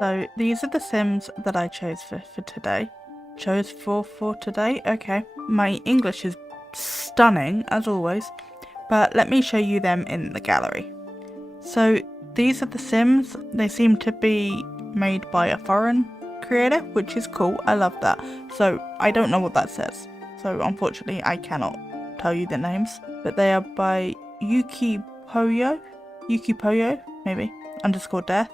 So these are the Sims that I chose for today. Chose for today? Okay. My English is stunning, as always, but let me show you them in the gallery. So these are the Sims. They seem to be made by a foreign creator, which is cool. I love that. So I don't know what that says. So unfortunately, I cannot tell you the names, but they are by Yukipoyo, maybe, _death.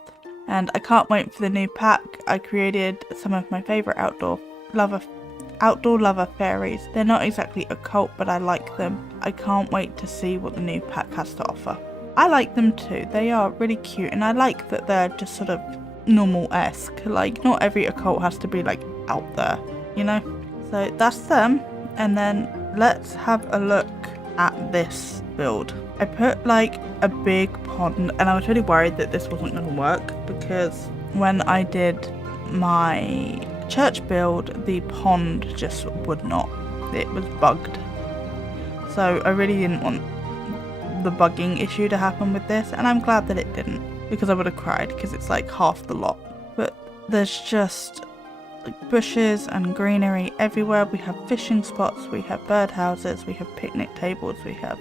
And I can't wait for the new pack. I created some of my favourite outdoor lover fairies. They're not exactly a cult, but I like them. I can't wait to see what the new pack has to offer. I like them too. They are really cute, and I like that they're just sort of normal-esque. Like, not every occult has to be like out there, you know? So that's them. And then let's have a look at this build. I put like a big pond, and I was really worried that this wasn't going to work because when I did my church build, the pond just would not. It was bugged. So I really didn't want the bugging issue to happen with this, and I'm glad that it didn't, because I would have cried because it's like half the lot. But there's just like bushes and greenery everywhere. We have fishing spots, we have birdhouses, we have picnic tables, we have,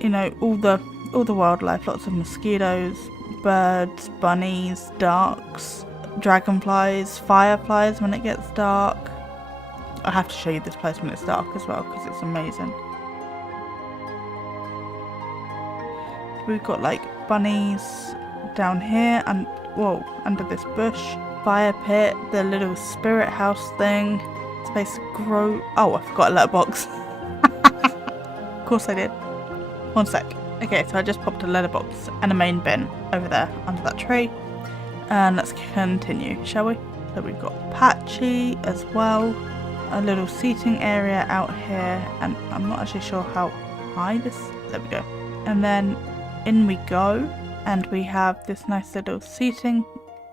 you know, all the wildlife, lots of mosquitoes, birds, bunnies, ducks, dragonflies, fireflies when it gets dark. I have to show you this place when it's dark as well because it's amazing. We've got like bunnies down here and whoa, under this bush, fire pit, the little spirit house thing, space to grow. Oh, I forgot a letterbox. Of course I did. One sec. Okay, so I just popped a letterbox and a main bin over there under that tree. And let's continue, shall we? So we've got Patchy as well, a little seating area out here, and I'm not actually sure how high this, there we go. And then in we go, and we have this nice little seating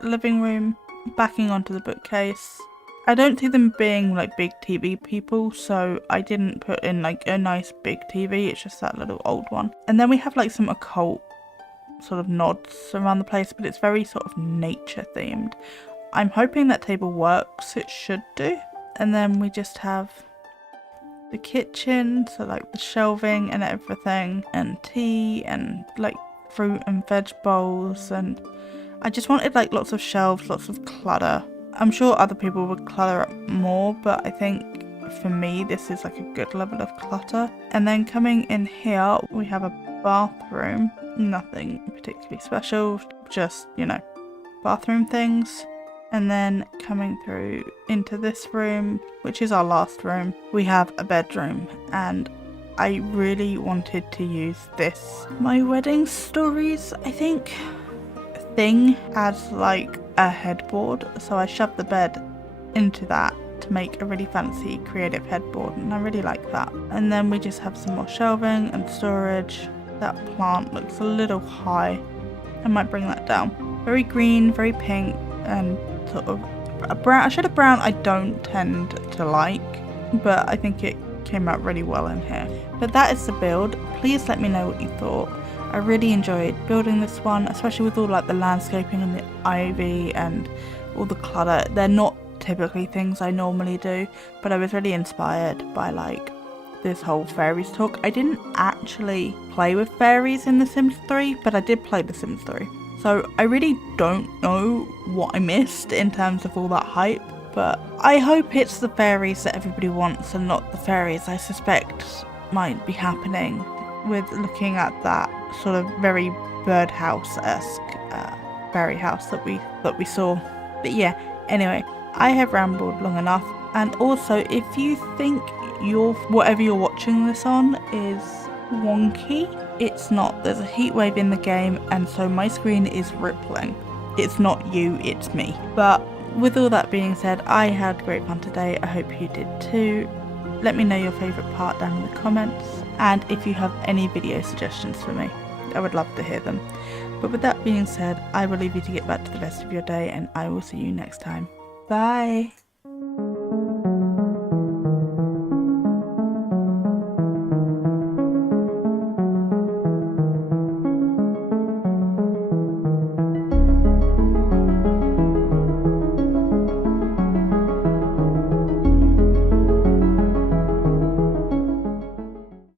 living room backing onto the bookcase. I don't see them being like big TV people, so I didn't put in like a nice big TV, it's just that little old one. And then we have like some occult sort of nods around the place, but it's very sort of nature themed. I'm hoping that table works, it should do. And then we just have the kitchen, so like the shelving and everything, and tea and like fruit and veg bowls, and I just wanted like lots of shelves, lots of clutter. I'm sure other people would clutter up more, but I think for me this is like a good level of clutter. And then coming in here we have a bathroom, nothing particularly special, just, you know, bathroom things. And then coming through into this room, which is our last room, we have a bedroom, and I really wanted to use this My Wedding Stories, I think, thing as like a headboard, so I shoved the bed into that to make a really fancy creative headboard, and I really like that. And then we just have some more shelving and storage. That plant looks a little high, I might bring that down. Very green, very pink, and sort of a brown, a shade of brown I don't tend to like, but I think it came out really well in here. But that is the build. Please let me know what you thought. I really enjoyed building this one, especially with all like the landscaping and the ivy and all the clutter. They're not typically things I normally do, but I was really inspired by like this whole fairies talk. I didn't actually play with fairies in The Sims 3, but I did play The Sims 3. So I really don't know what I missed in terms of all that hype, but I hope it's the fairies that everybody wants and not the fairies I suspect might be happening with looking at that sort of very birdhouse-esque fairy house that we saw. But yeah, anyway, I have rambled long enough, and also if you think whatever you're watching this on is wonky, it's not. There's a heat wave in the game, and so my screen is rippling. It's not you, it's me. But with all that being said, I had great fun today. I hope you did too. Let me know your favourite part down in the comments, and if you have any video suggestions for me, I would love to hear them. But with that being said, I will leave you to get back to the rest of your day, and I will see you next time. Bye!